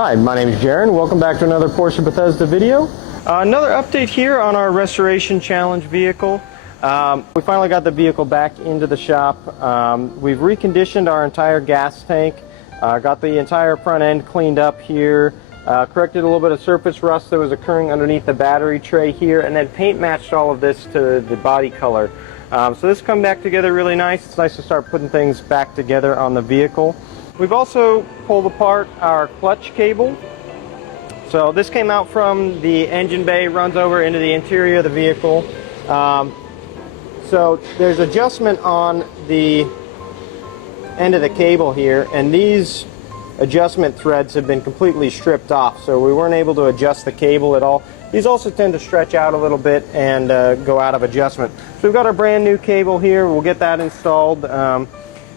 Hi, my name is Jaron. Welcome back to another Porsche Bethesda video. Another update here on our Restoration Challenge vehicle. We finally got the vehicle back into the shop. We've reconditioned our entire gas tank, got the entire front end cleaned up here, corrected a little bit of surface rust that was occurring underneath the battery tray here, and then paint matched all of this to the body color. So this come back together really nice. It's nice to start putting things back together on the vehicle. We've also pulled apart our clutch cable. So this came out from the engine bay, runs over into the interior of the vehicle. So there's adjustment on the end of the cable here, and these adjustment threads have been completely stripped off, so we weren't able to adjust the cable at all. These also tend to stretch out a little bit and go out of adjustment. So we've got our brand new cable here. We'll get that installed.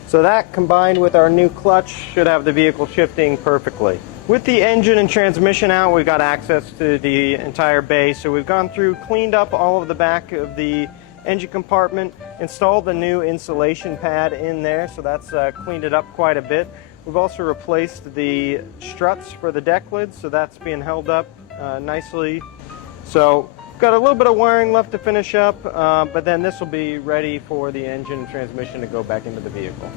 So that combined with our new clutch should have the vehicle shifting perfectly. With the engine and transmission out, we've got access to the entire bay. So we've gone through, cleaned up all of the back of the engine compartment, installed the new insulation pad in there, so that's cleaned it up quite a bit. We've also replaced the struts for the deck lids, so that's being held up nicely. So got a little bit of wiring left to finish up, but then this will be ready for the engine and transmission to go back into the vehicle.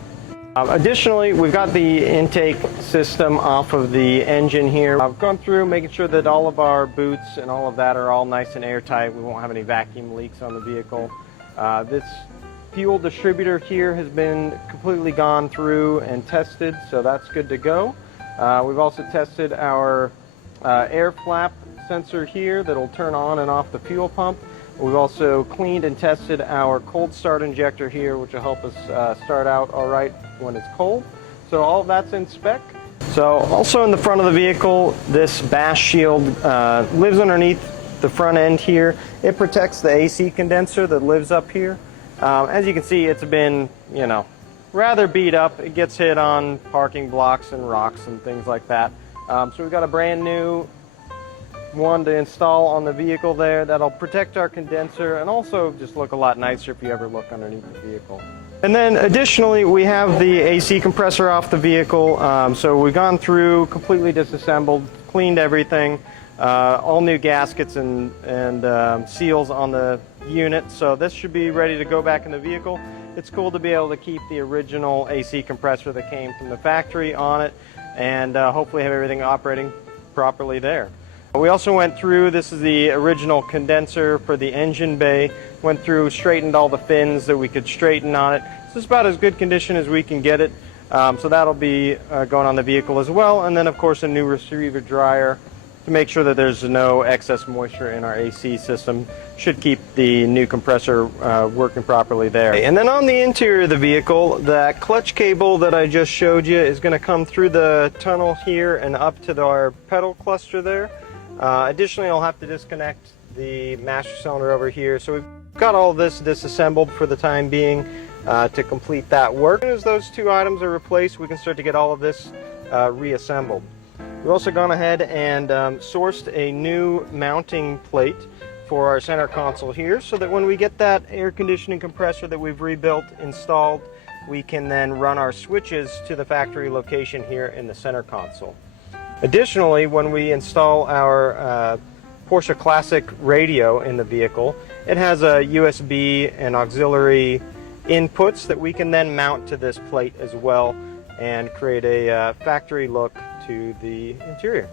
Additionally, we've got the intake system off of the engine here. I've gone through making sure that all of our boots and all of that are all nice and airtight. We won't have any vacuum leaks on the vehicle. This fuel distributor here has been completely gone through and tested, so that's good to go. We've also tested our air flap sensor here that'll turn on and off the fuel pump. We've also cleaned and tested our cold start injector here, which will help us start out all right when it's cold. So all of that's in spec. So also in the front of the vehicle, this bash shield lives underneath the front end here. It protects the AC condenser that lives up here. As you can see, it's been, rather beat up. It gets hit on parking blocks and rocks and things like that. So we've got a brand new one to install on the vehicle there that'll protect our condenser and also just look a lot nicer if you ever look underneath the vehicle. And then additionally, we have the AC compressor off the vehicle. So we've gone through, completely disassembled, cleaned everything, all new gaskets and seals on the unit. So this should be ready to go back in the vehicle. It's cool to be able to keep the original AC compressor that came from the factory on it and hopefully have everything operating properly there. We also went through, this is the original condenser for the engine bay, went through, straightened all the fins that we could straighten on it. So it's about as good condition as we can get it. So that'll be going on the vehicle as well. And then of course a new receiver dryer to make sure that there's no excess moisture in our AC system. Should keep the new compressor working properly there. And then on the interior of the vehicle, that clutch cable that I just showed you is going to come through the tunnel here and up to our pedal cluster there. Additionally, I'll have to disconnect the master cylinder over here. So we've got all of this disassembled for the time being to complete that work. As soon as those two items are replaced, we can start to get all of this reassembled. We've also gone ahead and sourced a new mounting plate for our center console here, so that when we get that air conditioning compressor that we've rebuilt installed, we can then run our switches to the factory location here in the center console. Additionally, when we install our Porsche Classic radio in the vehicle, it has a USB and auxiliary inputs that we can then mount to this plate as well and create a factory look to the interior.